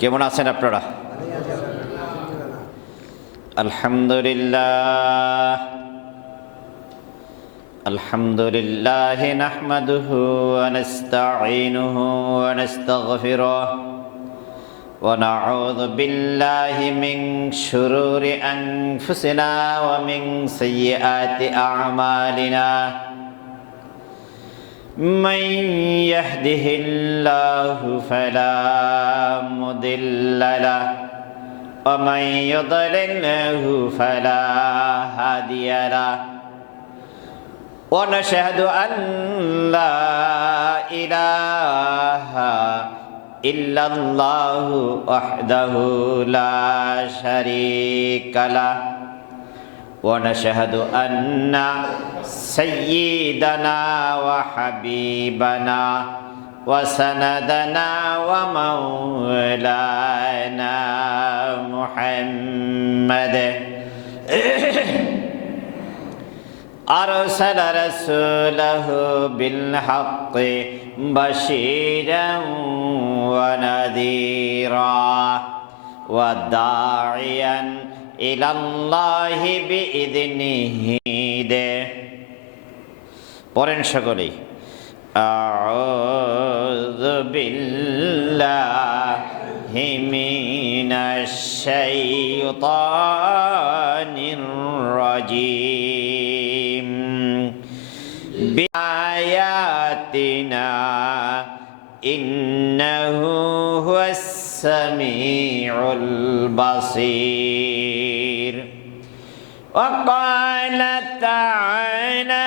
কেমন আছেন আপনারা? আলহামদুলিল্লাহ আলহামদুলিল্লাহ নাহমাদুহু ওয়া নাস্তাঈনুহু ওয়া নাস্তাগফিরুহু ওয়া নাউযু বিল্লাহি মিন শুরুরি আনফুসিনা ওয়া মিন সাইয়্যাতি আ'মালিনা من يهده الله فلا مضل له ومن يضلله فلا هادي له ونشهد أن لا إله إلا الله وحده لا شريك له ونشهد أن سيدنا وحبيبنا وسندنا ومولانا محمد أرسل رسوله بالحق بشيرا ونذيرا وداعيا إلى الله بإذنه পড়েন সকলেই আউযু বিল্লাহি মিনাশ শাইতানির রাজীম বিআয়াতিনা ইন্নাহু হুয়াস সামিউল বাসীর ওয়া ক্বালা তাআলা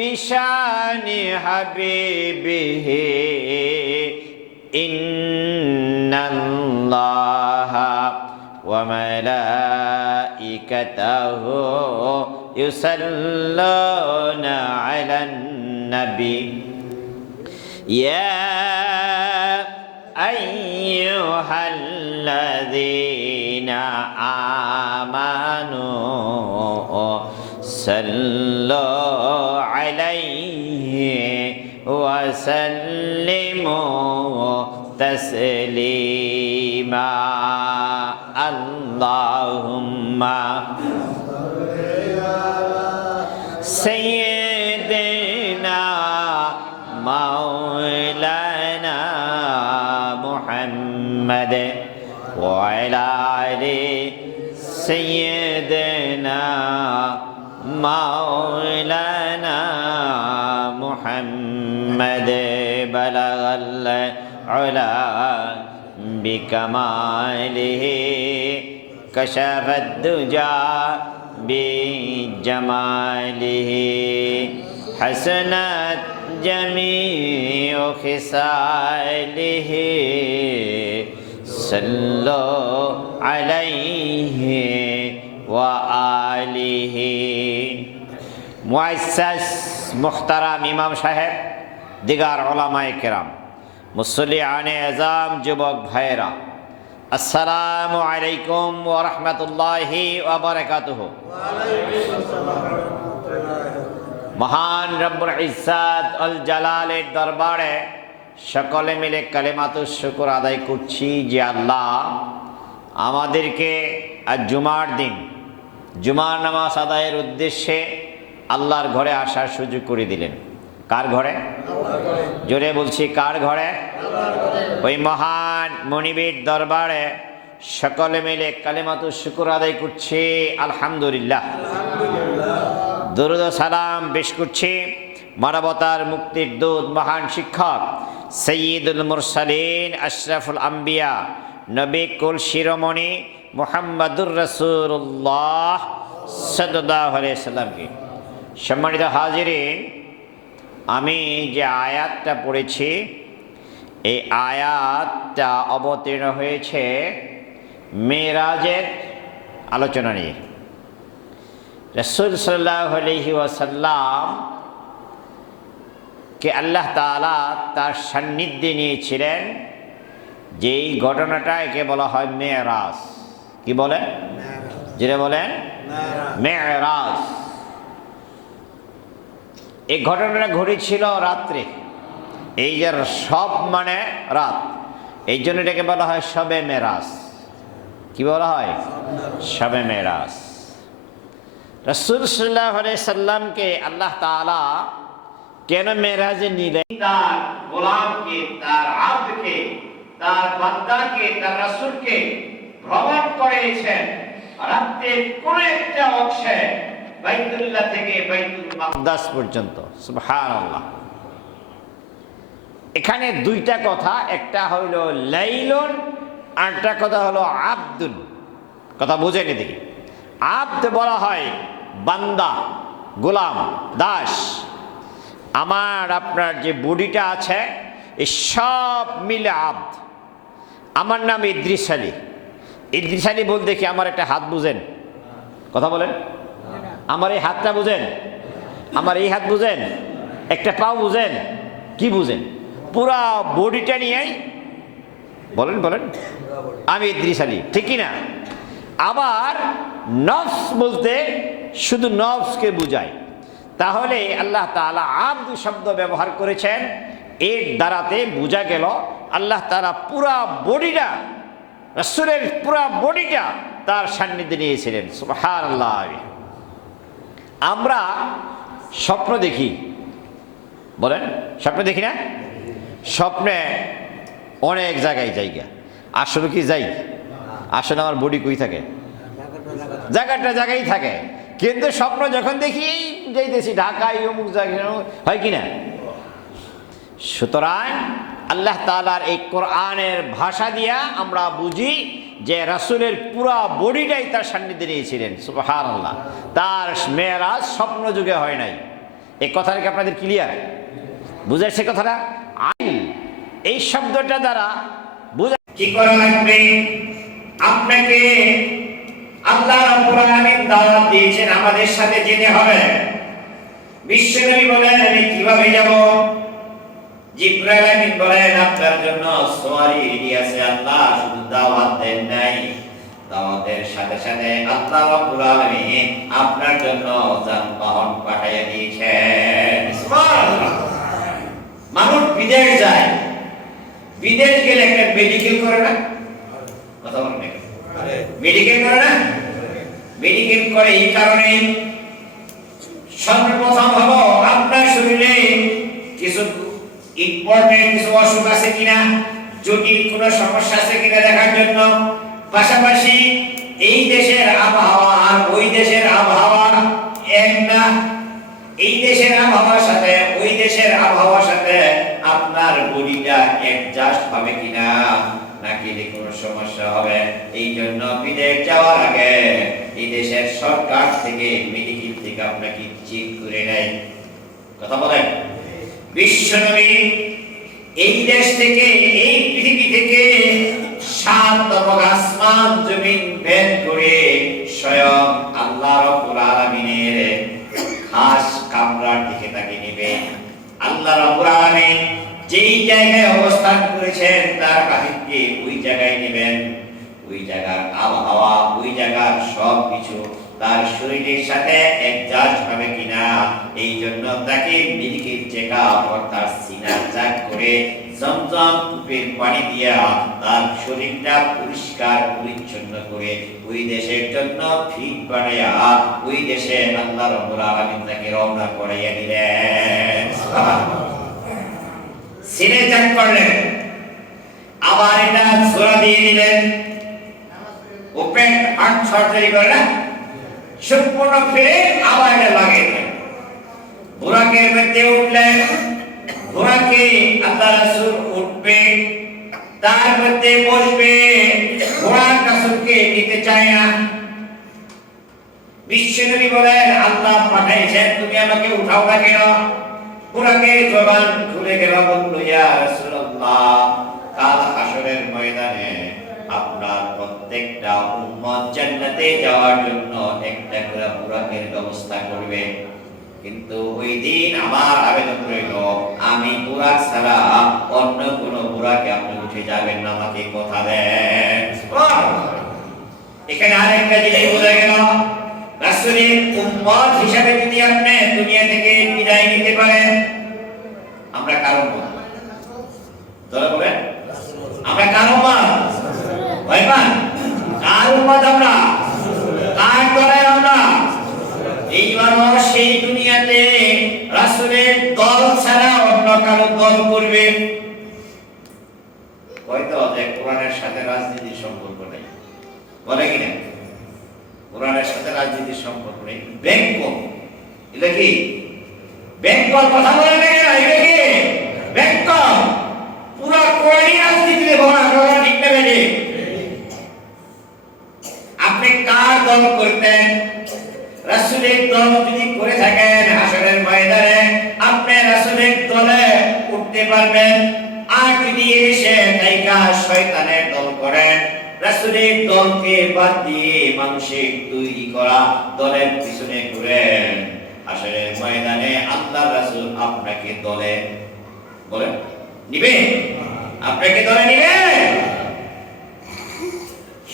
بشان حبيبه إن الله وملائكته يصلون على النبي يا أيها الذين آمنوا صلوا وسلموا تسليما اللهم سيدنا مولانا محمد وعلى آل سيدنا مولانا محمد بلغ العلا بكماله كشف الدجى بجماله حسنت جميع خصاله صلوا عليه وآله মুআজ্জাজ মুহতারাম ইমাম সাহেব, দিগার উলামায়ে কেরাম, মুসল্লিয়ানে আযম, যুবক ভাইয়েরা, আসসালামু আলাইকুম ওয়া রাহমাতুল্লাহি ওয়া বারাকাতুহু। মহান রব্বুল ইজ্জাত আল জালালের দরবারে সকলে মিলে কালিমাতুশ শুকর আদায় করছি যে আল্লাহ আমাদেরকে আজ জুমার দিন জুমার নামাজ আদায়ের উদ্দেশ্যে আল্লাহর ঘরে আসার সুযোগ করে দিলেন। কার ঘরে? জোরে বলছি, কার ঘরে? ওই মহান মনিবের দরবারে সকলে মিলে কালিমাতুশ শুকর আদায় করছি আলহামদুলিল্লাহ। দরুদ ও সালাম পেশ করছি মানবতার মুক্তির দূত, মহান শিক্ষক সাইয়্যিদুল মুরসালিন, আশরাফুল আম্বিয়া, নবী কুল শিরোমণি মুহাম্মাদুর রাসূলুল্লাহ সাল্লাল্লাহু আলাইহি সাল্লামকে। সম্মানিত হাজিরিন, আমি যে আয়াতটা পড়েছি এই আয়াতটা অবতীর্ণ হয়েছে মেরাজের আলোচনা নিয়ে। রাসূল সাল্লাল্লাহু আলাইহি ওয়াসাল্লাম কে আল্লাহ তাআলা তার সান্নিধ্যে নিয়েছিলেন, যেই ঘটনাটা একে বলা হয় মেরাজ। কি বলে? যেটা বলেন মেরাজ। এই ঘটনাটা ঘটেছিল রাত্রে, এই যে সব মানে রাত, এই জন্য এটাকে বলা হয় শবে মেরাজ। কি বলা হয়? শবে মেরাজ। রাসূল সাল্লাল্লাহু আলাইহি সাল্লামকে আল্লাহ তাআলা কেন মেরাজে নিলেন? তার গোলামকে, তার আব্দকে, তার বান্দাকে, তার রাসূলকে ভ্রমণ করিয়েছেন রাতের কোন একটা অংশে, বাইতুল্লাহ থেকে বাইতুল মাকদাস পর্যন্ত। সুবহানাল্লাহ। এখানে দুইটা কথা, একটা হইল লাইলুন, আরেকটা কথা হলো আব্দুন। কথা বুঝেনি দেখি। আব্দ বলা হয় বান্দা, গোলাম, দাস। আমার আপনার যে বডিটা আছে এই সব মিলে আব্দ। আমার নাম ইদ্রিস আলী। ইদ্রিস আলী বলতে কি আমার একটা হাত বুঝেন? কথা বলেন। আমার এই হাতটা বুঝেন? আমার এই হাত বুঝেন? একটা পাও বুঝেন? কি বুঝেন? পুরা বডিটা নিয়েই বলেন বলেন আমি ইদ্রিস আলী, ঠিক কি না? আবার নফস বলতে শুধু নফসকে বুঝায়। তাহলে আল্লাহ তাআলা আব্দ শব্দ ব্যবহার করেছেন, এর দ্বারাতে বোঝা গেল আল্লাহ তাআলা পুরা বডিটা, রাসূলের পুরা বডিটা তার সান্নিধ্যে নিয়েছিলেন। সুবহানাল্লাহ। আমরা স্বপ্ন দেখি, বলেন স্বপ্ন দেখি না? স্বপ্নে অনেক জায়গায় জায়গা, আসলে কি যাই? আসলে আমার বডি কই থাকে? জায়গাটা জায়গায় থাকে, কিন্তু স্বপ্ন যখন দেখি এই যাইতেছি ঢাকায় অমুক জায়গায়, হয় কি না? সুতরাং আল্লাহ তাআলার এই কোরআনের ভাষা দিয়া আমরা বুঝি যে রাসূলের পুরা বডিটাই তার সান্নিধ্যে নিয়েছিলেন। সুবহানাল্লাহ। তার মেরাজ স্বপ্ন যুগে হয় নাই। এই কথাটা কি আপনাদের ক্লিয়ার? বুঝেছে কথাটা? এই শব্দটা দ্বারা বুঝা কি করা লাগবে? আপনাকে আল্লাহ রাব্বুল আলামিন দাওয়াত দিয়েছেন, আমাদের সাথে যেতে হবে। বিশ্বনবী বলেন আমি কিভাবে যাব? জিবরাইল আমিন বলেন আপনার জন্য সওয়ারি রেডি আছে। আল্লাহ শুধু দাওয়াত দেন নাই, দাওয়াতের সাথে সাথে আল্লাহ রাব্বুল আলামিন আপনার জন্য যানবাহন পাঠিয়ে দিয়েছেন। সুবহানাল্লাহ। মানুষ বিদেশ যায়, বিদেশ গেলে একটা মেডিকেল করে না? কথা বলেন না? মেডিকেল করে না? মেডিকেল করে এই কারণে সর্বপ্রথম হলো আপনার শরীরে কিছু ইম্পর্টেন্ট কিছু অসুখ আছে কিনা, জটিল কোনো সমস্যা আছে কিনা দেখার জন্য। পাশাপাশি এই দেশের আবহাওয়া আর ওই দেশের আবহাওয়া এক না, এই দেশের আবহাওয়ার সাথে ওই দেশের আবহাওয়ার সাথে আপনার বডিটা অ্যাডজাস্ট হবে কিনা, নাকি কোনো সমস্যা হবে। এই জন্য বিদেশ যাওয়ার আগে এই দেশের সরকার থেকে, মেডিকেল থেকে আপনাকে চেক করে নেয়। কথা বলেন। বিশ্বনবী এই দেশ থেকে, এই পৃথিবী থেকে 7 তবক আসমান জমিন ভেদ করে স্বয়ং আল্লাহ রাব্বুল আলামিনের খাস কামরার দিকে তাকিয়ে নেবেন। আল্লাহ রাব্বুল আলামিন যেই জায়গায় অবস্থান করেছেন তার কাহিনীকে ওই জায়গায় নেবেন। ওই জায়গার আবহাওয়া, ওই জায়গার সব কিছু তার শরীরের সাথে অ্যাডজাস্ট হবে কিনা, এই জন্য তাকে মেডিকেল চেকআপ অর্থাৎ সিনা চেক করে জমজম কূপের পানি দিয়া তার শরীরটা পরিষ্কার পরিচ্ছন্ন করে ওই দেশের জন্য ফিট বানায়া ওই দেশে আল্লাহ রাব্বুল আলামিন তাকে রওনা করাইয়া দিলেন। সিনে চেক করলেন, আবার এটা জোড়া দিয়ে দিলেন। ওপেন হার্ট সার্জারি করে সম্পূর্ণ ফিরে আবার এটা লাগিয়ে দিলেন। বুরাকের মধ্যে উঠলেন, বুরাকে আল্লাহ রাসূল উঠবে, তার মধ্যে বসবে। বুরাক রাসূলকে নিতে চায় না। বিশ্বনবী বলেন আল্লাহ পাঠাইছেন, তুমি আমাকে উঠাও না কেন? বুরাকের জবান খুলে গেল, বলল ইয়া রাসূলুল্লাহ, কাল হাসরের ময়দানে আপনার প্রত্যেকটা উম্মত জান্নাতে যাওয়ার জন্য একটা করে বুরাকের ব্যবস্থা করবে, কিন্তু ওই দিন আমার আবেদন রইল আমি বুরাক ছাড়া অন্য কোন বুরাকে আপনি উঠে যাবেন না, আমাকে কথা দেন। এখানে আরেকটা জিনিস বোঝা গেল, রাসূলের উম্মত হিসাবে যদি আপনি দুনিয়া থেকে বিদায় নিতে পারেন, আমরা কারণ বলবো ধরে বলেন আমরা কার উম্মত? ভাই মান কার উম্মত আমরা? কার দলে আমরা? এই মানুষ সেই দুনিয়াতে রাসূলের দল ছাড়া অন্য কারো দল করবে হয়তো যে কোরআনের সাথে রাজনীতির সম্পর্ক নেই, বলে কিনা? কোরআনের সাথে রাজনীতির সম্পর্ক নেই। ব্যাংক এটা কি? ব্যাংক কথা বলে না, এটা কি? ব্যাংক পুরো কোরআনই রাজনীতিতে ভরা করা ঠিক না বেশি? আপনি কার দল করতেন? রাসূলের দল যদি করে থাকেন হাসরের ময়দানে আপনি রাসূলের দলে উঠতে পারবেন। আর যদি এসে তাইকা শয়তানের দল করেন, রাসূলের দলকে বাদ দিয়ে মানুষের তৈরি করা দলের পিছনে ঘুরেন, হাসরের ময়দানে আল্লাহর রাসূল আপনাকে দলে বলেন নিবে? আপনাকে দলে নিবে?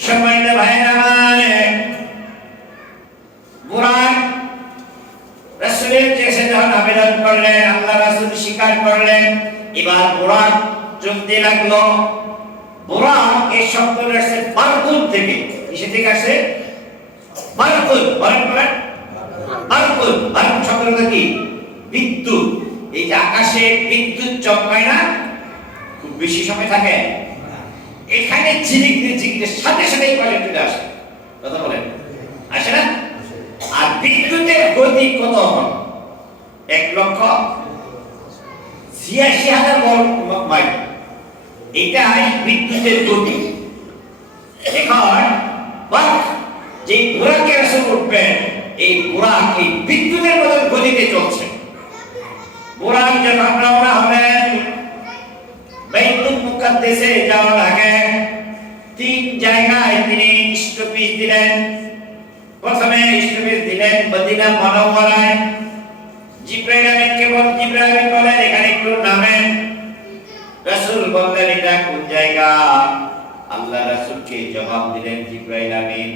সম্মানিত ভাইরা আমার, বুরাক রাসূলের কাছে যখন আবেদন করলেন, আল্লাহ রাসূল স্বীকার করলেন, এবার বুরাক চলতে লাগলো। বুরাক এই শব্দটা আসছে বারকুল থেকে। কিসে থেকে আসছে? বারকুল। বলেন বলেন বারকুল। বারকুল শব্দটা কি? বিদ্যুৎ। এই যে আকাশে বিদ্যুৎ চমকায় না, খুব বেশি সময় থাকে, এখানে ঝিরিক সাথে সাথে এই পাশে চলে আসে। কথা বলেন, আসে না? আর বিদ্যুতের গতি কত? 1,86,000 মাইল। এটাই বিদ্যুতের গতি। এখন যে বুরাকে রাসূল উঠবেন, এই বুরাক এই বিদ্যুতের মতো গতিতে চলছে। বুরাক যখন রওনা হবেন বাইতুল মুকাদ্দাসে যাওয়ার আগে 3 জায়গায় তিনি স্টপেজ দিলেন। প্রথমে স্টপেজ দিলেন মদিনা মুনাওয়ারায়। জিবরাইল আমিনকে জিবরাইল বলেন এখানে একটু নামেন। রাসূল বললেন এটা কোন জায়গা? আল্লাহ রাসূলকে জবাব দিলেন জিবরাইল আমিন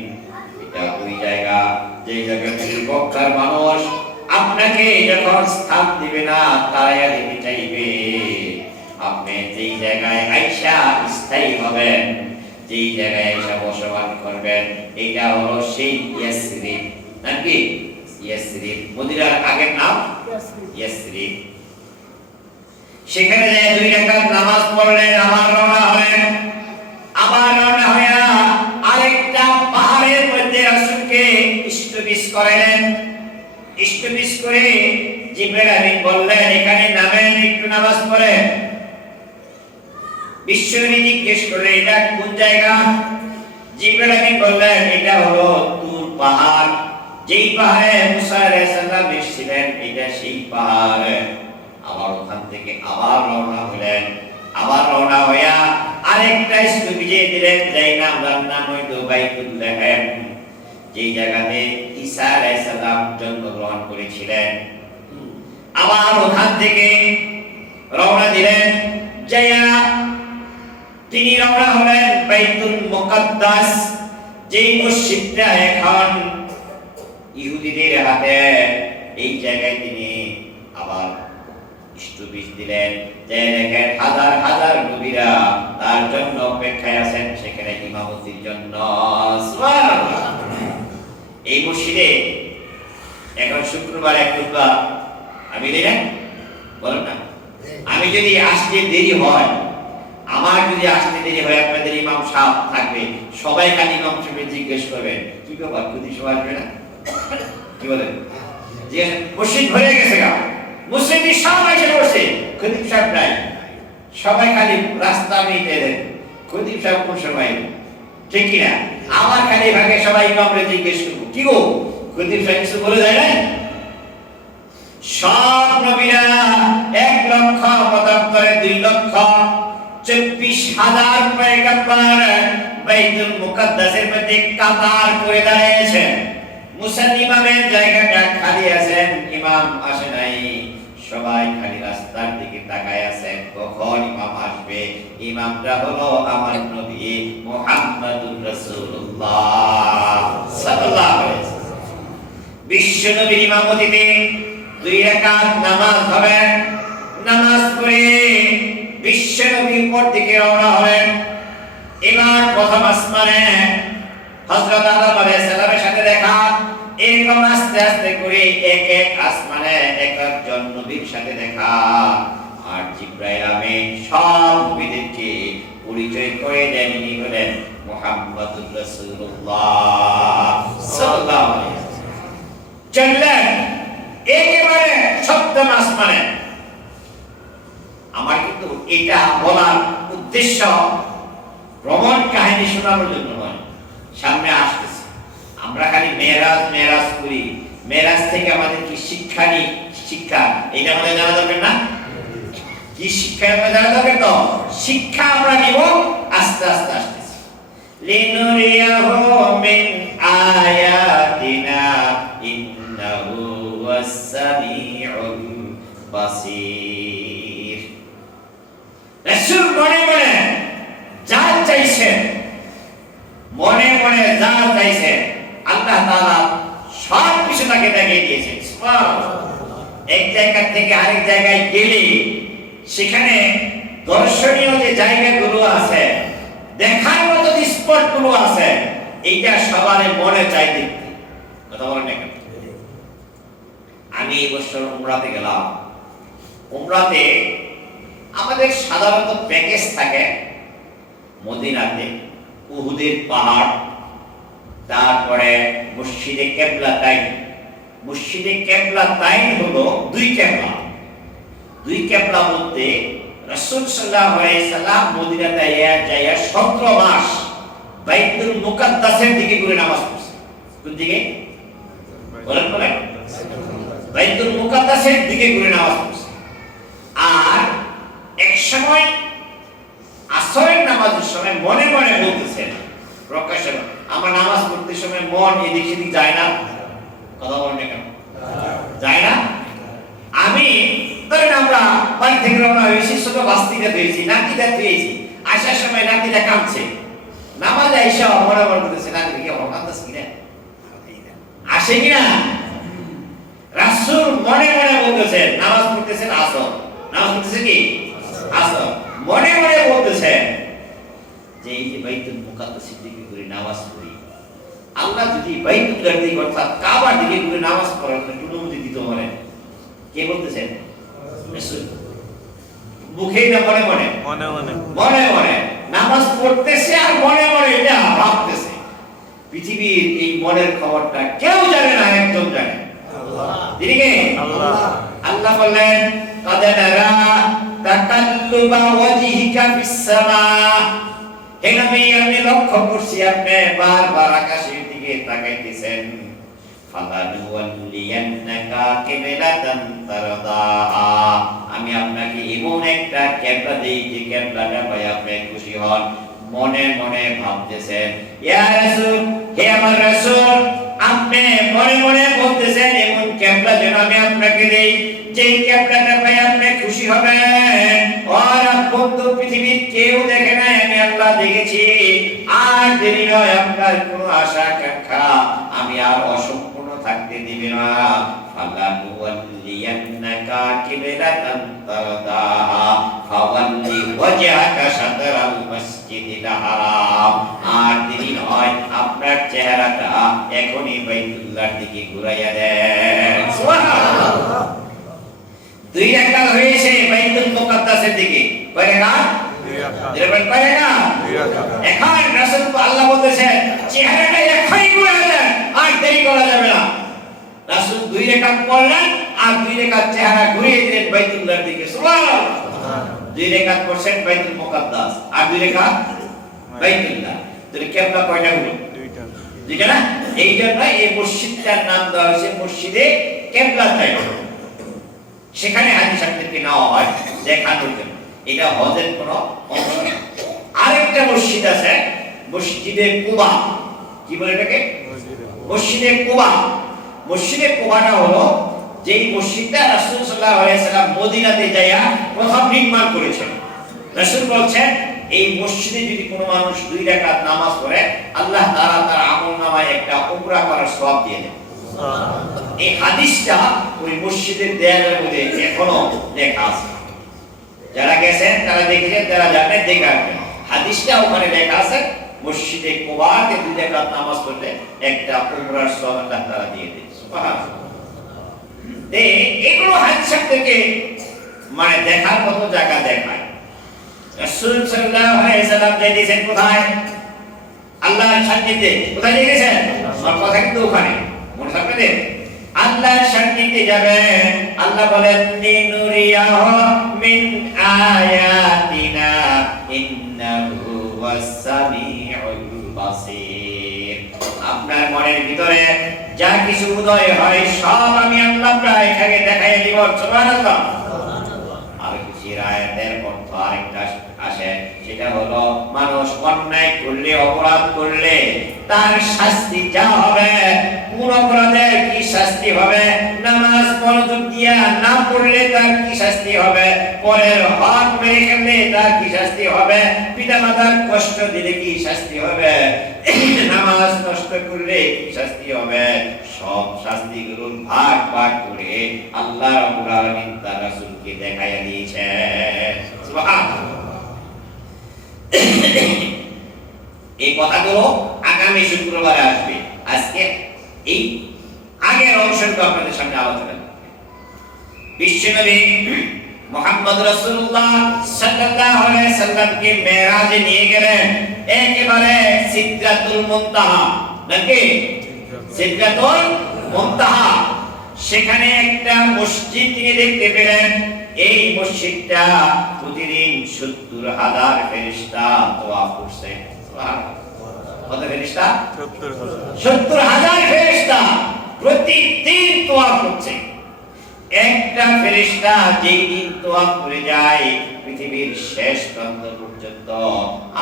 এটা ওই জায়গা যে জায়গাতে মক্কার মানুষ আপনাকে যখন স্থান দিবে না তারাইয়া দিতে চাইবে, আপনি যেই জায়গায় আয়েশা স্থায়ী হবেন, যেই জায়গায় আয়েশা বসবাস করবেন, এটা হলো সেই ইয়াসরিব। নাকি ইয়াসরিব? মদিনার আগের নাম ইয়াসরিব। সেখানে যায় 2 রাকাত নামাজ পড়লেন, আবার রওনা হলেন। আবার রওনা হয়ে আরেকটা পাহাড়ের মধ্যে রাসূলকে স্টপেজ করালেন। স্টপেজ করে জিবরাইল আমিন বললেন এখানে নামেন, একটু নামাজ পড়েন। বিশ্বনবী জিজ্ঞেস করলেন এটা কোন জায়গা? জিবরাইল আমিন বললেন এটা হলো তুর পাহাড়, যেই পাহাড়ে মুসা আলাইহিস সালাম এসেছিলেন, এটা সেই পাহাড়। আবার ওখান থেকে আবার রওনা হলেন। আবার রওনা হইয়া আরেকটা স্টপেজে দিলেন, যাই নাম হইতো বাইতুল লাহম, যেই জায়গাতে ঈসা আলাইহিস সালাম জন্মগ্রহণ করেছিলেন। আবার ওখান থেকে রওনা দিলেন, যাইয়া তিনি রওনা হলেন বাইতুল মুকাদ্দাস, যেই মসজিদটা এখন ইহুদিদের হাতে। এই জায়গায় তিনি আবার স্টপেজ দিলেন, যে দেখেন হাজার হাজার নবীরা তার জন্য অপেক্ষায় আছেন সেখানে ইমামতির জন্য। সুবহানাল্লাহ। এই মসজিদে এখন শুক্রবার এক খুতবা আমি দিই না, বলেন না? আমি যদি আসতে দেরি হয়, আমার যদি আসতে দেরি হয়, আপনাদের ইমাম সাহেব থাকবে, সবাই খালি ইমাম সাহেবকে জিজ্ঞেস করবেন কি ব্যাপার, খুদি সবাই আসবে না? কি বলেন? যে মসজিদ ভরে গেছে গা, মুসলিম সবাই এসে বসে, খতিব সাহেব নাই, সবাই খালি রাস্তা মিটে দেন, খতিব সাহেব কোন সময়? ঠিক কিনা? আমার খালি ভাগে সবাই ইমামরে জিজ্ঞেস করবো কি গো খতিব সাহেব কিছু বলে যায় না? সব নবীরা 1,77,2,24,000 পয়গম্বর বাইতুল মুকাদ্দাসের মধ্যে কাতার করে দাঁড়িয়েছেন। মুসাল্লিমের জায়গাটা খালি আছে, ইমাম আসে নাই, সবাই খালি রাস্তার দিকে তাকায় আছেন কখন ইমাম আসবে। ইমামটা হলো আমার নবী মুহাম্মদুর রাসূলুল্লাহ সাল্লাল্লাহু আলাইহি ওয়াসাল্লাম। বিশ্ব নবীর ইমামতিতে 2 রাকাত নামাজ হবে। নামাজ পড়ে বিশ্বনবী উপর দিকে রওনা হলেন। এবার প্রথম আসমানে হযরত আদম আলাইহিস সালামের সাথে দেখা। এরকম আস্তে আস্তে করে এক এক আসমানে এক একজন নবীর সাথে দেখা। আর জিবরাইল আমিন সব নবীদেরকে পরিচয় করে দেন। ইনি হলেন মুহাম্মদুর রাসূলুল্লাহ সাল্লাল্লাহু আলাইহি ওয়াসাল্লাম। চললেন একেবারে সপ্তম আসমানে। আমার কিন্তু এটা বলার উদ্দেশ্য ভ্রমণ কাহিনী শোনানোর জন্য নয়, সামনে আসতেছে। আমরা খালি মেরাজ মেরাজ করি, মেরাজ থেকে আমাদের কি শিক্ষা নি, শিক্ষা এটা আমাদের জানা দরকার না? কি শিক্ষা আমরা জানা দরকার? তো শিক্ষা আমরা নিব আস্তে আস্তে আসতেছে। লিনুরিয়াহু মিন আয়াতিনা ইন্নাহু ওয়াস-সামিউল বাসীর। রাসূল মনে মনে যা চাইছেন, মনে মনে যা চাইছেন আল্লাহ তাআলা সব কিছু তাকে দেখিয়ে দিয়েছেন। সুবহানাল্লাহ। এক জায়গা থেকে আরেক জায়গায় গেলে সেখানে দর্শনীয় যে জায়গাগুলো আছে, দেখার মতো যে স্পটগুলো আছে, এইটা সবার মনে চাই দেখতে। কথা বলেন না কেন? আমি এই বছর উমরাতে গেলাম। উমরাতে আমাদের সাধারণত প্যাকেজ থাকে মদিনাতে উহুদের পাহাড়, তারপরে মসজিদে কিবলাতাইন। মসজিদে কিবলাতাইন হলো দুই কিবলা। দুই কিবলা বলতে রাসূল সাল্লাল্লাহু আলাইহি সাল্লাম মদিনাতে যায়া 17 মাস বাইতুল মুকাদ্দাসের দিকে ঘুরে নামাজ পড়ছে। কোন দিকে? বলেন বলেন। বাইতুল মুকাদ্দাসের দিকে ঘুরে নামাজ পড়ছে। আর এক সময় আসরের নামাজের সময় মনে মনে বলতেছেন, প্রকাশ্যে আমরা নামাজ পড়তে সময় মন এদিক সেদিক যায় না? কথা বলেন কেন? যায় না? আমি ধরেন আমরা বাড়ি থেকে রওনা হয়েছি, ছোট বাস্তিটা ধুয়েছি, নাতিটা ধুয়েছি, আসার সময় নাতিটা কাঁদছে, নামাজে আইসা মনে মনে করতেছে নাতিটা কি আমার কাঁদতেছে কিনা, আসে কিনা? রাসূল মনে মনে বলতেছেন, নামাজ পড়তেছেন আসর, নামাজ পড়তেছে কি আসর, মনে মনে বলতেছেন যে এই যে বাইতুল মুকাদ্দাসের দিকে ঘুরে নামাজ পড়ি, আল্লাহ যদি বাইতুল্লাহর দিকে অর্থাৎ কাবার দিকে ঘুরে নামাজ পড়ার জন্য অনুমতি দিতে পারেন। কে বলতেছেন? রাসূল। মুখেই না মনে মনে? মনে মনে। মনে মনে নামাজ পড়তেছে আর মনে মনে এটা ভাবতেছে। পৃথিবীর এই মনের খবরটা কেউ জানে না, একজন জানে, আল্লাহ। তিনি কে? আল্লাহ। আল্লাহ বলেন কাদ নারা তাকাল্লুবা ওয়াজহিকা ফিস সামা। হে নবী, আমি লক্ষ্য করছি আপনি বারবার আকাশের দিকে তাকাইতেছেন। ফালানুওয়াল্লিয়ান্নাকা কিবলাতান তারদাহা। আমি আপনাকে এমন একটা কিবলা দেই যে কিবলাটা পাই আপনি খুশি হন। মনে মনে ভাবতেছেন, ইয়া রাসূল, হে আমার রাসূল, আপনি মনে মনে বলতেছেন এমন কিবলা যেন আমি আপনাকে দেই যে কিবলাটা পাই আপনি খুশি হবেন। আর বন্ধু, পৃথিবীর কেউ দেখে নাই, আমি আল্লাহ দেখেছি। আর দেরি নয়, আপনার কোনো আশা আকাঙ্ক্ষা আমি আর অসম্পূর্ণ থাকতে দিব না। ফালানুওয়াল্লিয়ান্নাকা কিবলাতান তারদাহা ফাওয়াল্লি ওয়াজহাকা শাতরাল মাসজিদিল হারাম। আর দেরি নয়, আপনার চেহারাটা এখনই বাইতুল্লাহর দিকে ঘুরাইয়া দেন। সুবহানাল্লাহ। দুই রাকাত হয়েছে বাইতুল মুকাদ্দাসের দিকে। কয় রাকাত? দুই রাকাত। এরপর কয় রাকাত? দুই রাকাত। এখন রাসূল আল্লাহ বলতেছেন চেহারাটা এখনই ঘুরাইয়া দেন, আর দেরি করা যাবে না। রাসূল দুই রাকাত পড়লেন আর দুই রাকাত চেহারা ঘুরিয়ে দিলেন বাইতুল্লাহর দিকে। সুবহানাল্লাহ। দুই রাকাত পড়ছেন বাইতুল মুকাদ্দাস আর দুই রাকাত বাইতুল্লাহ। তাহলে কিবলা কয়টা হলো? দুইটা। দুইটা না? এই জন্য এই মসজিদটার নাম দেওয়া হয়েছে মসজিদে কিবলাতাইন। সেখানে হাজি সাহেবদেরকে নেওয়া হয় দেখানোর জন্য। এটা হজের কোনো অংশ না। আরেকটা মসজিদ আছে, মসজিদে কুবা। কি বলে এটাকে? মসজিদে কুবা। মসজিদে কুবাটা হলো যেই মসজিদটা রাসূল সাল্লাল্লাহু আলাইহি সাল্লাম মদিনাতে যায়া প্রথম নির্মাণ করেছেন। রাসূল বলছেন এই মসজিদে যদি কোনো মানুষ দুই রাকাত নামাজ পড়ে, আল্লাহ তাআলা তার আমলনামায় একটা উমরা করার সওয়াব দিয়ে দেন। এই হাদিসটা ওই মসজিদের দেয়ালের মধ্যে এখনো লেখা আছে। যারা গেছেন তারা দেখেছেন, যারা জানেন দেখে আসবেন। হাদিসটা ওখানে লেখা আছে, মসজিদে কুবাতে 2 রাকাত নামাজ পড়লে একটা উমরার সওয়াব আল্লাহ তাআলা দিয়ে দেন। সুবহানাল্লাহ। এগুলো হাদিস থেকে মানে দেখার মতো জায়গা দেখায়। রাসূল সাল্লাল্লাহু আলাইহি সাল্লাম দিয়েছেন কোথায়? আল্লাহর সান্নিধ্যে। কোথায় গিয়েছেন? আমার কথা কিন্তু ওখানে মনে থাকবে। আল্লাহর সান্নিধ্যে যাবেন, আল্লাহ বলেন লিনুরিয়াহু মিন আয়াতিনা ইন্নাহু ওয়াস-সামিউল বাসীর। আপনার মনের ভিতরে যা কিছু উদয় হয় সব আমি আল্লাহ প্রায় এখানে দেখাই দিব। সুবহানাল্লাহ। আর কিছু আয়াতের অর্থ আরেকটা আসে, সেটা হলো মানুষ অন্যায় করলে, অপরাধ করলে তার শাস্তি যা হবে, কোন অপরাধের কি শাস্তি হবে, নামাজ মনোযোগ দিয়া না পড়লে তার কি শাস্তি হবে, পরের হক মেরে খেলে তার কি শাস্তি হবে, পিতামাতার কষ্ট দিলে কি শাস্তি হবে, নামাজ নষ্ট করলে কি শাস্তি হবে, সব শাস্তিগুলো ভাগ ভাগ করে আল্লাহ রাব্বুল আলামিন তার রাসূলকে দেখাইয়া দিয়েছেন। সুবহানাল্লাহ। এই কথাগুলো আগামী শুক্রবারে আসবে। আজকে এই আগের অংশটা আপনাদের সামনে আলোচনা করব। বিশ্বনবী মুহাম্মদ রাসূলুল্লাহ সাল্লাল্লাহু আলাইহি সাল্লামকে মেরাজে নিয়ে গেলেন একেবারে সিদরাতুল মুনতাহা, নাকি সিদরাতুল মুনতাহা। সেখানে একটা মসজিদ তিনি দেখতে পেলেন। এই মসজিদটা প্রতিদিন 70,000 ফেরেশতা তওয়াফ করছে। কত ফেরেশতা? 70,000 ফেরেশতা প্রতিদিন তওয়াফ করছে। একটা ফেরেশতা যেই দিন তওয়াফ করে যায় পৃথিবীর শেষ প্রান্ত পর্যন্ত,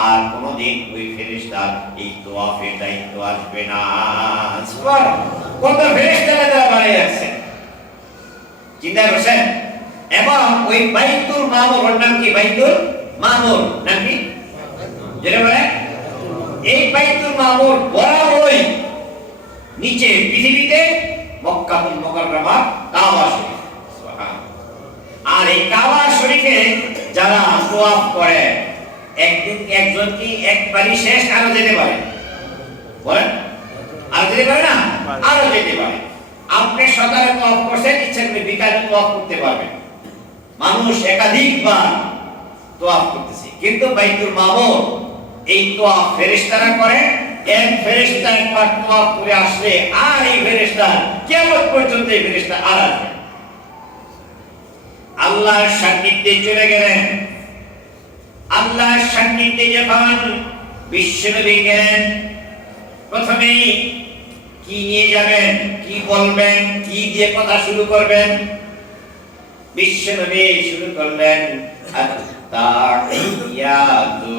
আর কোনদিন ওই ফেরেশতার এই তওয়াফের দায়িত্ব আসবে না। কত ফেরেশতারা তারা বানিয়ে রাখছে, চিন্তা করছেন। এবং ওই বাইতুল মামুর নাম কি? বাইতুল মামুর নাম কি? যেটা বলে এই বাইতুল মামুর বরাবরই নিচে পৃথিবীতে মক্কাতুল মুকাররমা কাবা শরীফ। আর এই কাবা শরীফে যারা তওয়াফ করে একদিন একজন কি একবারই শেষ, আরো যেতে পারে? বলেন আরো যেতে পারে না? আরো যেতে পারে। আপনি সকালে তওয়াফ করছেন, ইচ্ছা করলে বিকালে তওয়াফ করতে পারবেন। মানুষ একাধিকবার তওয়াফ করতেছে, কিন্তু বাইতুল মামুর এই তওয়াফ ফেরেশতারা করে। এক ফেরেশতা একবার তওয়াফ করে আসলে আর এই ফেরেশতা কিয়ামত পর্যন্ত এই ফেরেশতা আর আসবে। আল্লাহর সান্নিধ্যে চলে গেলেন। আল্লাহর সান্নিধ্যে যখন বিশ্বনবী গেলেন, প্রথমেই কি নিয়ে যাবেন, কি বলবেন, কি দিয়ে কথা শুরু করবেন? বিশ্বনবী শুরু করলেন আত-তাহিয়াতু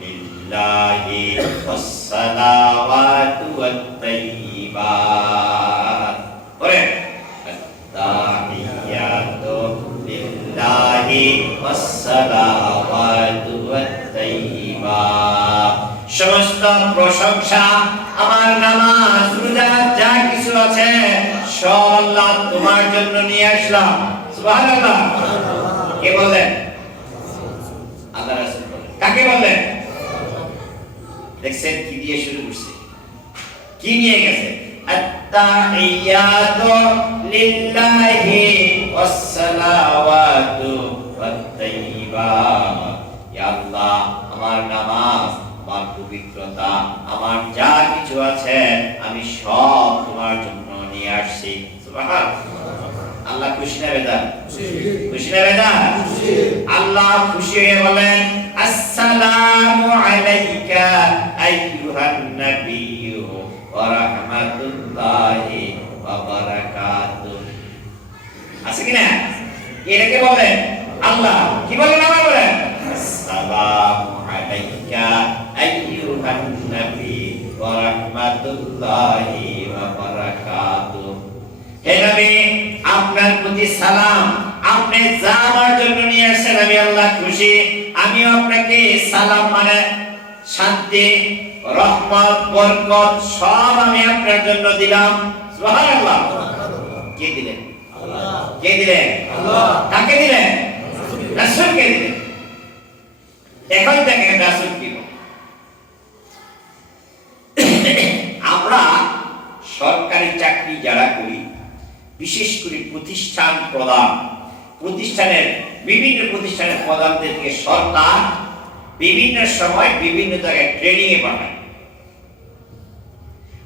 লিল্লাহি ওয়াস-সালাওয়াতু ওয়াত-তাইয়্যিবাত। বলেন আত-তাহিয়াতু লিল্লাহি ওয়াস-সালাওয়াতু ওয়াত-তাইয়্যিবাত। সমস্ত প্রশংসা, আমার নামাজ রোজা যা কিছু আছে সব আল্লাহ তোমার জন্য নিয়ে আসলাম। সুবহানাল্লাহ। কে বললেন? আল্লাহ রাসূল বললেন। কাকে বললেন? দেখছেন কি দিয়ে শুরু করছে, কি নিয়ে গেছে? আত-তাহিয়াতু লিল্লাহি ওয়াস-সালাওয়াতু ওয়াত-তাইয়্যিবাত। ইয়া আল্লাহ, আমার নামাজ, আমার পবিত্রতা, আমার যা কিছু আছে আমি সব তোমার জন্য নিয়ে আসছি। সুবহানাল্লাহ। আল্লাহ খুশি না বেজার? খুশি না বেজার? আল্লাহ খুশি হয়ে বলেন আসসালামু আলাইকা আইয়ুহান নাবিয়্যু ওয়া রাহমাতুল্লাহি ওয়া বারাকাতুহু। আছে কি না? এটাকে বলেন আল্লাহ। কি বলেন? আবার বলেন আসসালামু আলাইকা আইয়ুহান নাবিয়্যু ওয়া রাহমাতুল্লাহি ওয়া বারাকাতুহু। হে নবী, আপনার প্রতি সালাম। আপনি যা আমার জন্য নিয়ে আসছেন আমি আল্লাহ খুশি। আমি আপনাকে সালাম মানে শান্তি, রহমত, বরকত সব আমি আপনার জন্য দিলাম। সুবহানাল্লাহ। কে দিলেন? আল্লাহ। কে দিলেন? আল্লাহ। কাকে দিলেন? রাসূলকে দিলেন। এখন দেখেন রাসূল কি বলে। আমরা সরকারি চাকরি যারা করি, বিশেষ করে প্রতিষ্ঠানের বিভিন্ন প্রতিষ্ঠানের প্রধানদেরকে সরকার বিভিন্ন সময় বিভিন্ন জায়গায় ট্রেনিং এ পাঠায়।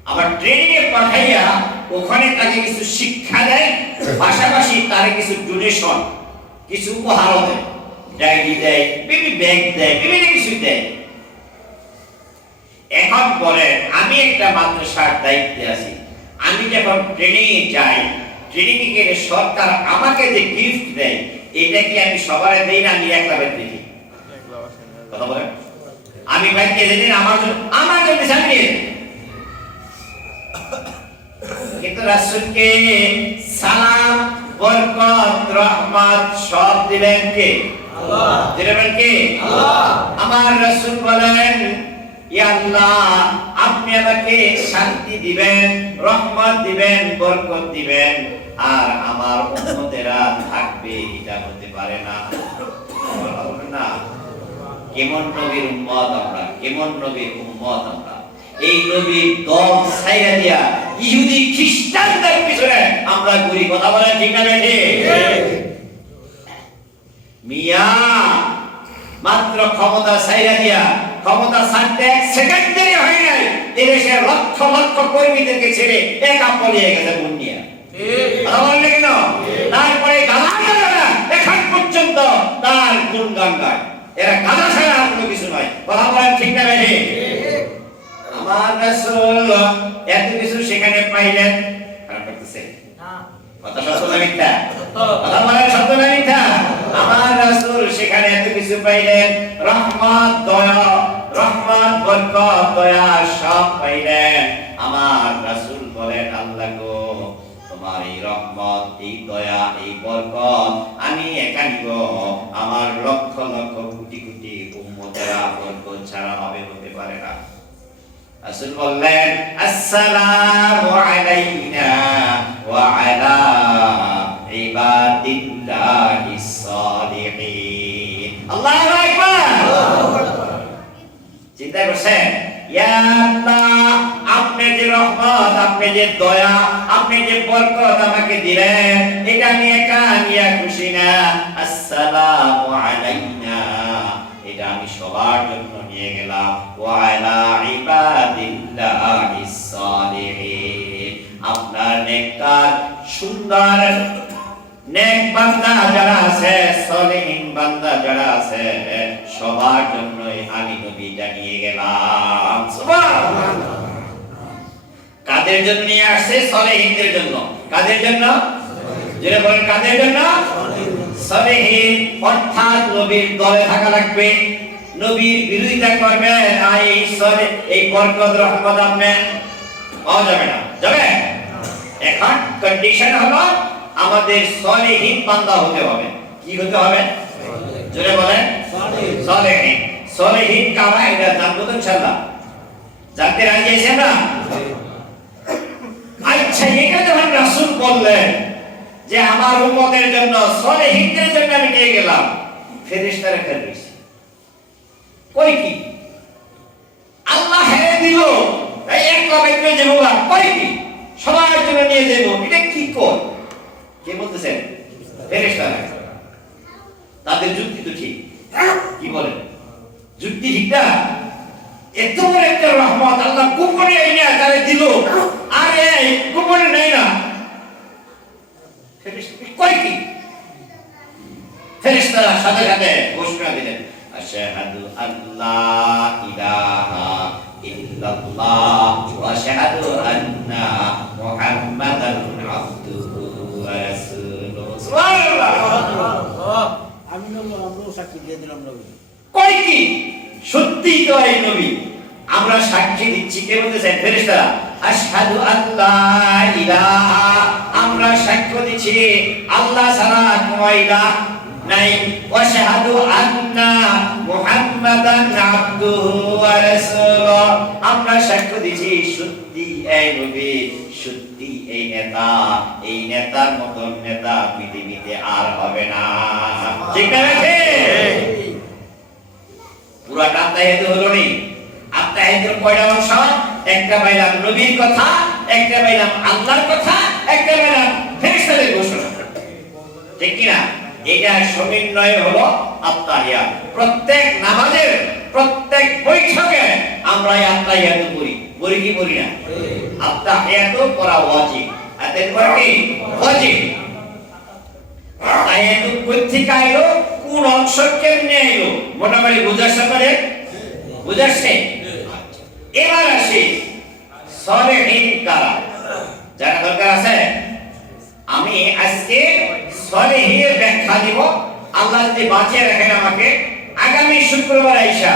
আবার ট্রেনিং এ পাঠাইয়া ওখানে তাকে কিছু শিক্ষা দেয়, পাশাপাশি তার কিছু ডোনেশন, কিছু উপহারও দেয়, ডায়েরি দেয়, বিভিন্ন ব্যাগ দেয়, বিভিন্ন কিছু দেয়। এখন বলে আমি একটা মাদ্রাসার দায়িত্বে আছি, আমি যখন ট্রেনিং এ যাই, ট্রেনিং এ গেলে সরকার আমাকে যে গিফট দেয়, এটা কি আমি সবারে দেই না আমি একলা বেঁধে দিই? কথা বলেন। আমি ব্যাংকে দিন আমার জন্য সামনে, কিন্তু রাসূলকে সালাম, বরকত, রহমত সব দিলেন কে? আল্লাহ। দিলেন কে? আল্লাহ। আমার রাসূল বলেন, ইয়া আল্লাহ, আপনি আমাকে শান্তি দিবেন, রহমত দিবেন, বরকত দিবেন, আর আমার উম্মতেরা থাকবে এটা হতে পারে না। না, কেমন নবীর উম্মত আমরা, কেমন নবীর উম্মত আমরা। এই নবীর দল ছাইরা দিয়া ইহুদি খ্রিস্টানদের পিছনে আমরা ঘুরি। কথা বলেন ঠিক না বেঠে? মিয়া মাত্র ক্ষমতা ছাইরা দিয়া, ক্ষমতা ছাড়তে 1 সেকেন্ড দেরি হয় নাই, দেশের লক্ষ লক্ষ কর্মীদেরকে ছেড়ে একা পলিয়ে গেছে বুনিয়া। কথা বলেন কেন? তারপরে গালাগালা এখন পর্যন্ত তার গুণগান গায়। এরা গালা ছাড়া আর কোনো কিছু নয়। কথা বলেন ঠিক না বেঠে? আমার রাসূল এত কিছু সেখানে পাইলেন, খারাপ করতেছে না? কথা সত্য না মিথ্যা? কথা বলেন সত্য না মিথ্যা? আমার রাসূল সেখানে এত কিছু পাইলেন, রহমত, দয়া, রহমত, বরকত, দয়া সব পাইলেন। আমার রাসূল বলেন, আল্লাহ গো, তোমার এই রহমত, এই দয়া, এই বরকত আমি একা নিব, আমার লক্ষ লক্ষ কোটি কোটি উম্মতেরা বরকত ছাড়া হবে হতে পারে না। রাসূল বললেন, আসসালামু আলাইনা ওয়া আলা ইবাদিল্লাহিস সালিহিন। আল্লাহু আকবার। চিন্তা করছেন, ইয়া আল্লাহ, আপনি যে রহমত, আপনি যে দয়া, আপনি যে বরকত আমাকে দিলেন, এটা আমি একা নিয়ে খুশি না। আসসালামু আলাইনা, এটা আমি সবার জন্য নিয়ে গেলাম। ওয়া আলা ইবাদিল্লাহিস সালিহিন, আপনার নেককার সুন্দর নেক বান্দা যারা আছে, সলিহিন বান্দা যারা আছে, সবার জন্যই আমি নবী জানিয়ে গেলাম। সুবহানাল্লাহ। কাদের জন্য নিয়ে আসছে? সলিহিনদের জন্য। কাদের জন্য? যারা বলেন কাদের জন্য? সলিহিন অর্থাৎ নবীর দলে থাকা লাগবে, নবীর বিরোধিতা করবে না, এই বরকত রহমত আপনি পাওয়া যাবে না। যাবে? এখন কন্ডিশন হলো আমাদের সলিহিন বান্দা হতে হবে। কি হতে হবে? জোরে বলেন সলিহিন। সলিহিন কারা এটা জানবো তো ইনশাআল্লাহ। জানতে রাজি আছেন না? আচ্ছা, এখানে যখন রাসূল বললেন যে আমার উম্মতের জন্য, সলিহিনদের জন্য আমি নিয়ে গেলাম, ফেরেশতারা কেন রইছে? কই কি আল্লাহ হেরে দিল, তাই একলা বেঁচে যাবো, কই কি সবার জন্য নিয়ে যাবো, এটা কি কর? কে বলতেছেন? ফেরেশতারা। তাদের যুক্তি তো ঠিক। কি বলেন? যুক্তি ঠিক না? এত বড় একটা রহমত আল্লাহ গোপনে এনে তারে দিল, আরে গোপনে নাই না, কই কি? ফেরেশতারা সাথে সাথে ঘোষণা দিলেন, আশহাদু আল্লা ইলাহা ইল্লাল্লাহ ওয়া আশহাদু আন্না মুহাম্মাদান আবদুহু ওয়া রাসূলুহু। সুবহানাল্লাহ। আমি আমরাও সাক্ষী দিয়ে দিলাম নবী। কই কি সত্যি তো এই নবী, আমরা সাক্ষী দিচ্ছি। কে বলতেছেন? ফেরেশতারা। আশহাদু আল্লা ইলাহা, আমরা সাক্ষ্য দিচ্ছি আল্লাহ ছাড়া কোনো ইলাহ নাই, ওয়া আশহাদু আন্না মুহাম্মাদান আবদুহু ওয়া রাসূলুহু, আমরা সাক্ষ্য দিচ্ছি সত্যি এই নবী সত্যি এই নেতার মতন নেতা পৃথিবীতে আর হবে না। ঠিক না? পুরা আত্মাহিত হলো নি। আত্মাহিতের কয়টা অংশ? একটা পাইলাম নবীর কথা, একটা পাইলাম আল্লাহর কথা, একটা পাইলাম ফেরেশতাদের ঘোষণা। ঠিক কি না? এটা সমন্বয় হলো আত্মাহিয়াত। প্রত্যেক নামাজের প্রত্যেক বৈঠকে আমরা এই আত্মাহিয়াত পড়ি কি পড়ি না? আত্মাহিয়াত পড়া ওয়াজিব। এতের পর কি ওয়াজিব? আত্মাহিয়াত কোথেকে আইলো, কোন অংশ কেমনে আইলো, মোটামুটি বুঝাচ্ছে পারে? বুঝাচ্ছে? এবার আসি সলেহীন কারা, যারা দরকার আছে। আমি আজকে সলেহীনের ব্যাখ্যা দিব। আল্লাহ যদি বাঁচিয়ে রাখেন আমাকে, আগামী শুক্রবার আইসা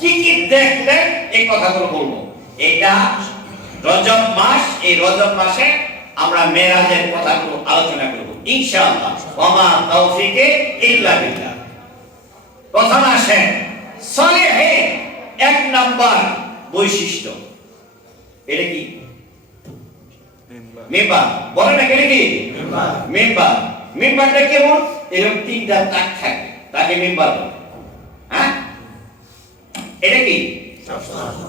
কি কি দেখলেন এই কথাগুলো বলবো। এটা রজব মাস, এই রজব মাসে আমরা মেরাজের কথাগুলো আলোচনা করব ইনশাআল্লাহ। ওয়া তাওফিকে ইল্লা বিল্লাহ। প্রথম আসে সলেহীন এক নাম্বার বৈশিষ্ট্য। এটা কি? মেম্বার। বলেন না এটা কি? মেম্বার। মেম্বারটা কেমন? এরকম তিনটা দাগ থাকে, তাকে মেম্বার বলে। হ্যাঁ, এটা কি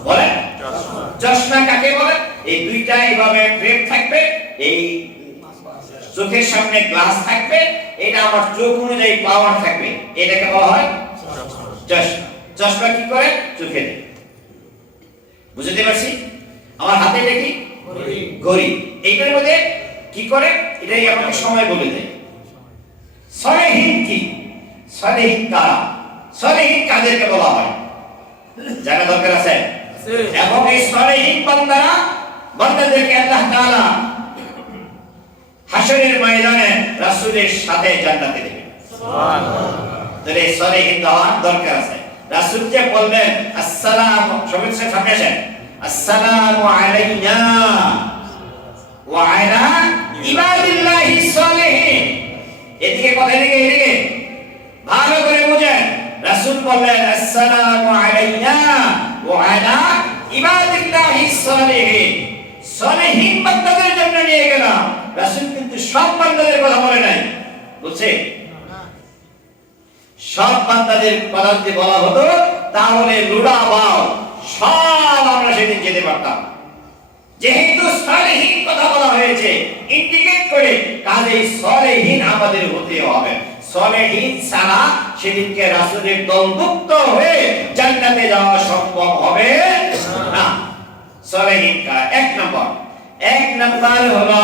বলেন? চশমা কাকে বলে? এই দুইটা এইভাবে ফ্রেম থাকবে, এই চোখের সামনে গ্লাস থাকবে, এটা আমার চোখ অনুযায়ী পাওয়ার থাকবে, এটাকে বলা হয় চশমা। চশমা কি করে? চোখে দেয়। বুঝতে পারছি? আমার হাতে এটা কি? ঘড়ি। এইটার মধ্যে কি করে? এটাই আমাকে সময় বলে দেয়। সলেহীন কি? সলেহীন কারা? সলেহীন কাদেরকে বলা হয় জানা দরকার আছে। এবং এই সলেহীন বান্দাদেরকে আল্লাহ তাআলা হাশরের ময়দানে রাসূলের সাথে জান্নাতে দেবেন। সুবহানাল্লাহ। তাহলে সলেহীন হওয়ার দরকার আছে। রাসূল যে বললেন আসসালামু সবিসে ফাকাশেন আসসালামু আলাইনা ওয়া আলা ইবাদিল্লাহিস সালিহিন। এদিকে কথা এদিকে ভালো করে বুঝেন। রাসূল বললেন আসসালামু আলাইনা ওয়া আলা ইবাদিল্লাহিস সালিহিন। সালিহিন বান্দাদের জন্য নিয়ে গেলাম। রাসূল কিন্তু সব বান্দাদের কথা বলে নাই, বুঝছে? সব বান্দাদের কথা যদি বলা হতো তাহলে লুড়াবাও সব আমরা সেদিন যেতে পারতাম। যেহেতু সলেহীন কথা বলা হয়েছে ইন্ডিকেট করে, কাজেই সলেহীন আমাদের হতে হবে। সলেহীন ছাড়া সেদিনকে রাসূলের দলভুক্ত হয়ে জান্নাতে যাওয়া সম্ভব হবে না। সলেহীন কারা? এক নাম্বার হলো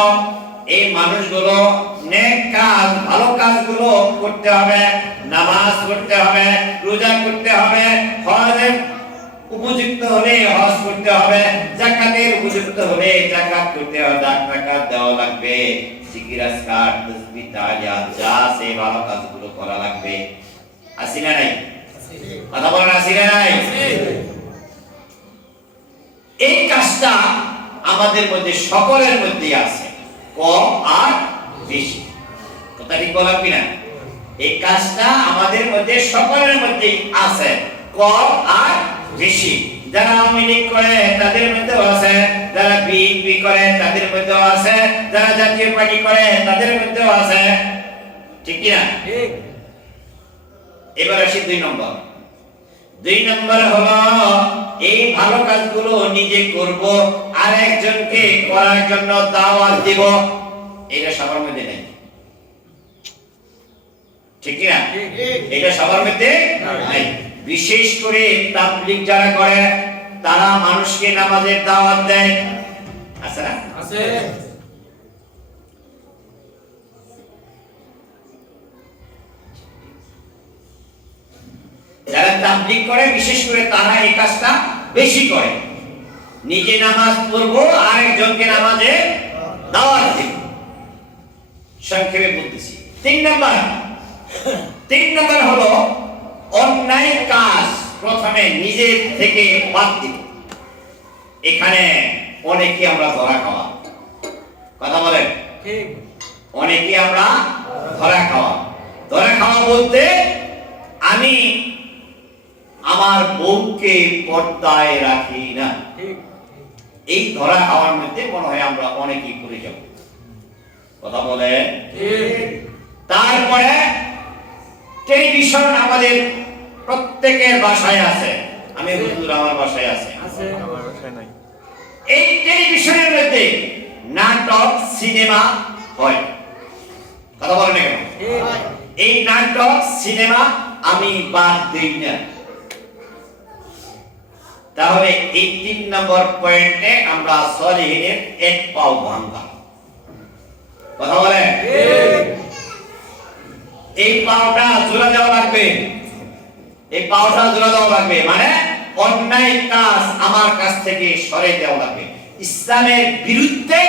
এই মানুষগুলো নেক কাজ, ভালো কাজগুলো করতে হবে। নামাজ পড়তে হবে, রোজা করতে হবে, হজের উপযুক্ত হলে হজ করতে হবে, যাকাতের উপযুক্ত হলে যাকাত করতে হবে, যাকাত দেওয়া লাগবে, জিকির আজকার তাসবিহ তাহলিয়াত যা আছে ভালো কাজগুলো করা লাগবে। আছে না নাই? কথা বলেন, আছে না নাই? এই কাজটা আমাদের মধ্যে সকলের মধ্যেই আছে, কম আর বেশি। কথা ঠিক বললাম কিনা? এই কাজটা আমাদের মধ্যে সকলের মধ্যেই আছে, কম আর বেশি। যারা আওয়ামী লীগ করে তাদের মধ্যেও আছে, যারা বিএনপি করে তাদের মধ্যেও আছে, যারা জাতীয় পার্টি করে তাদের মধ্যেও আছে। ঠিক কি না? ঠিক। এবার আসি 2 নম্বর। 2 নম্বর হলো এই ভালো কাজগুলো নিজে করব আর একজনকে করার জন্য দাওয়াত দিব। এটা সবার মধ্যে নেই। ঠিক কি না? এটা সবার মধ্যে নাই। বিশেষ করে তাবলীগ যারা করে তারা মানুষকে নামাজের দাওয়াত দেয়, আছে না? আছে। যারা তাবলীগ করে বিশেষ করে তারা এই কাজটা বেশি করে। নিজে নামাজ পড়বো আর একজনকে নামাজে দাওয়াত দিব। সংক্ষেপে বলতেছি। 3 নম্বর হলো অন্যায় কাজ প্রথমে নিজের থেকে বাদ দিব। এখানে অনেকে আমরা ধরা খাওয়া। কথা বলেন, ঠিক? অনেকে আমরা ধরা খাওয়া বলতে আমি আমার বউকে পর্দায় রাখি না, ঠিক? এই ধরা খাওয়ার মধ্যে মনে হয় আমরা অনেকেই পড়ে যাব। কথা বলে তারপরে টেলিভিশন আমাদের প্রত্যেকের বাসায় আছে। আমি হুজুর আমার বাসায় আছে। এই টেলিভিশনের মধ্যে নাটক সিনেমা হয়। কথা বলেন কেন? এই নাটক সিনেমা আমি বাদ দিই না। তাহলে এই 3 নম্বর পয়েন্টে আমরা সলিহিনের এক পাও ভাঙা। কথা বলেন এই পাওটা জোড়া দেওয়া লাগবে। এই পাওটা জোড়া দেওয়া লাগবে মানে অন্যায় কাজ আমার কাছ থেকে সরে দেওয়া লাগবে। ইসলামের বিরুদ্ধে,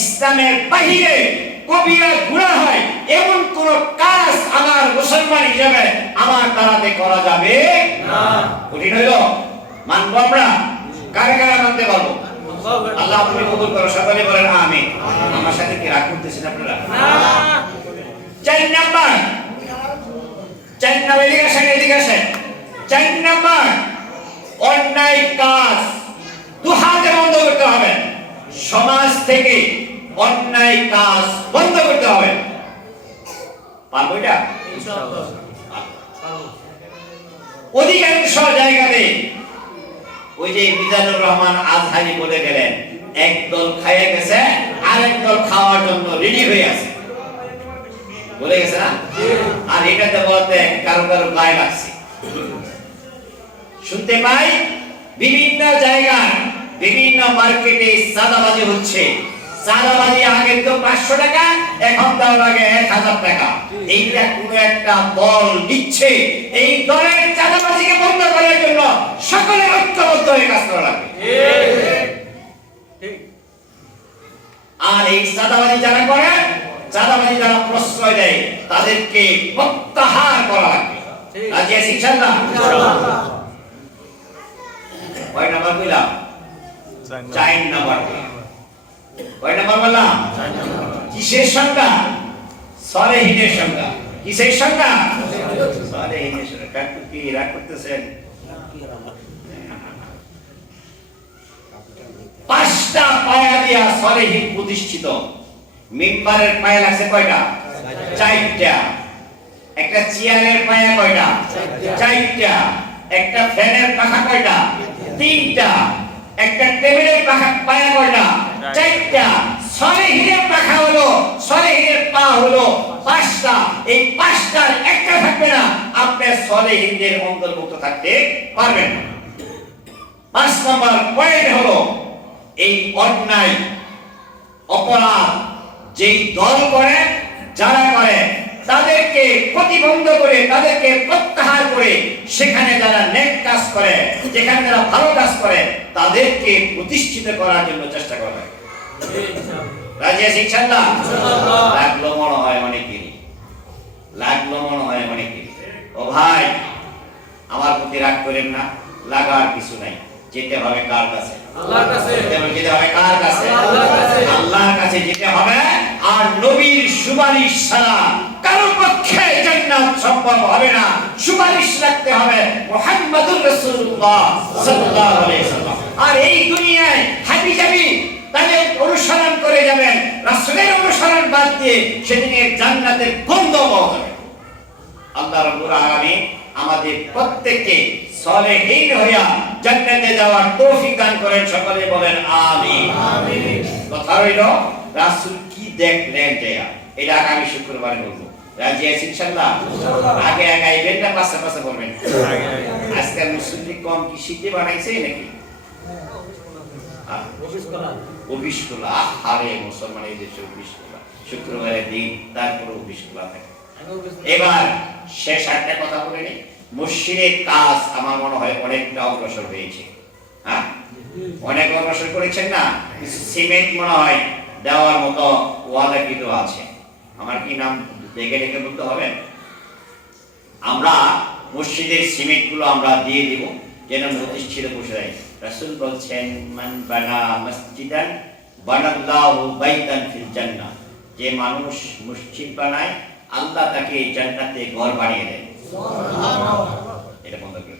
ইসলামের বাহিরে কবিরা গুনাহ হয় এমন কোন কাজ আমার মুসলমান হিসেবে আমার দ্বারাতে করা যাবে না। কঠিন হইল? মানবো আমরা? কারে কারে মানতে পারবো? আল্লাহ আপনি কবুল করো। সকলে বলেন আমিন। আমার সাথে কি রাগ করতেছেন আপনারা? না। 4 নাম্বার, 4 নাম্বার এদিকে আসেন। 4 নাম্বার, অন্যায় কাজ দুহাতে বন্ধ করতে হবে। সমাজ থেকে অন্যায় কাজ বন্ধ করতে হবে। পারবো এটা? ইনশাআল্লাহ। অধিকাংশ জায়গাতে ওই যে মিজানুর রহমান আজহারি বলে গেলেন, একদল খাইয়ে গেছে আরেক দল খাওয়ার জন্য রেডি হয়ে আছে। বলে গেছে না? আর এটাতে বলতে কারো কারো গায়ে লাগছে। শুনতে পাই বিভিন্ন জায়গায় বিভিন্ন মার্কেটে চাঁদাবাজি হচ্ছে। চাঁদাবাজি আগে তো 500 টাকা, এখন দেওয়া লাগে 1000 টাকা। এইটা কোন একটা দল দিচ্ছে। এই দলের চাঁদাবাজিকে বন্ধ করার জন্য সকলে ঐক্যবদ্ধ হয়ে কাজ করা লাগবে। আর এই চাঁদাবাজি যারা করে, চাঁদাবাজি যারা প্রশ্রয় দেয়, তাদেরকে প্রত্যাহার করা লাগবে। রাজি আছি ইনশাআল্লাহ? কয় নাম্বার কইলাম? 4 নাম্বার। কয় নাম্বার বললাম? কিসের সংজ্ঞা? সলেহিনের সংজ্ঞা। কিসের সংজ্ঞা? সলেহিনের সংজ্ঞা। কাকু কি রাগ করতেছেন? 5টা পায়া দিয়া সলেহিন প্রতিষ্ঠিত। মিম্বারের পায়া লাগছে কয়টা? 4টা। একটা চেয়ারের পায়া কয়টা? 4টা। একটা ফ্যানের পাখা কয়টা? 3টা। একটা টেবিলের পায়া কয়টা? 4টা। সলেহিনের পাখা হলো, সলেহিনের পা হলো 5টা। এই 5টার একটা থাকবে না, আপনি সলেহিনদের অন্তর্ভুক্ত থাকতে পারবেন না। 5 নম্বর পয়েন্ট হলো এই অন্যায় অপরাধ যেই দল করে, যারা করে, তাদেরকে প্রতিবন্ধ করে, তাদেরকে প্রত্যাহার করে, সেখানে যারা নেক কাজ করে, যেখানে যারা ভালো কাজ করে, তাদেরকে প্রতিষ্ঠিত করার জন্য চেষ্টা করে। রাজি আছি ইনশাআল্লাহ? লাগলো মনে হয় অনেকেরই, লাগলো মনে হয় অনেকেরই। ও ভাই, আমার প্রতি রাগ করেন না, লাগার কিছু নাই। যেতে হবে কার কাছে? আল্লাহর কাছে। যেতে হবে কার কাছে? আল্লাহর কাছে। আল্লাহর কাছে যেতে হবে। আর নবীর সুপারিশ ছাড়া কারো পক্ষে জান্নাত সম্ভব হবে না। সুপারিশ রাখতে হবে মুহাম্মদুর রাসূলুল্লাহ সাল্লাল্লাহু আলাইহি ওয়াসাল্লাম। আর এই দুনিয়ায় হাবিজাবি তাদের অনুসরণ করে যাবেন, রাসূলের অনুসরণ বাদ দিয়ে সেদিনের জান্নাতের গন্ধ পাওয়া যাবে। আল্লাহ রাব্বুল আলামিন আমাদের প্রত্যেককে সলেহিন হইয়া জান্নাতে যাওয়ার তৌফিক দান করেন। সকলে বলেন আমিন। আমিন। কথা রইল, রাসূল কি দেখলেন এটা আগামী শুক্রবারে বলবো। রাজি আছি ইনশাআল্লাহ? আগে আগাইবেন না পাশে পাশে বলবেন? আজকাল মুসলিম কম কি শিখতে বানাইছে নাকি? অফিস খোলা। আরে মুসলমান এই দেশে অফিস খোলা, শুক্রবারের দিন, তারপরে অফিস খোলা থাকে। এবার শেষ একটা কথা বলে নি। মসজিদের কাজ আমার মনে হয় অনেকটা অগ্রসর হয়েছে। হ্যাঁ, অনেক অগ্রসর করেছেন না? কিছু সিমেন্ট মনে হয় দেওয়ার মতো ওয়াদা কিন্তু আছে। আমার কি নাম দেখে দেখে বলতে হবে? আমরা মসজিদের সিমেন্ট গুলো আমরা দিয়ে দিব, যেন প্রতিষ্ঠিত বসে যায়। রাসূল বলছেন, মান বানা মসজিদান বানাল্লাহু বাইতান ফিল জান্নাহ। যে মানুষ মসজিদ বানায়, আল্লাহ তাকে জান্নাতে ঘর বানিয়ে দেয়। সুবহানাল্লাহ। এটা বন্ধ করে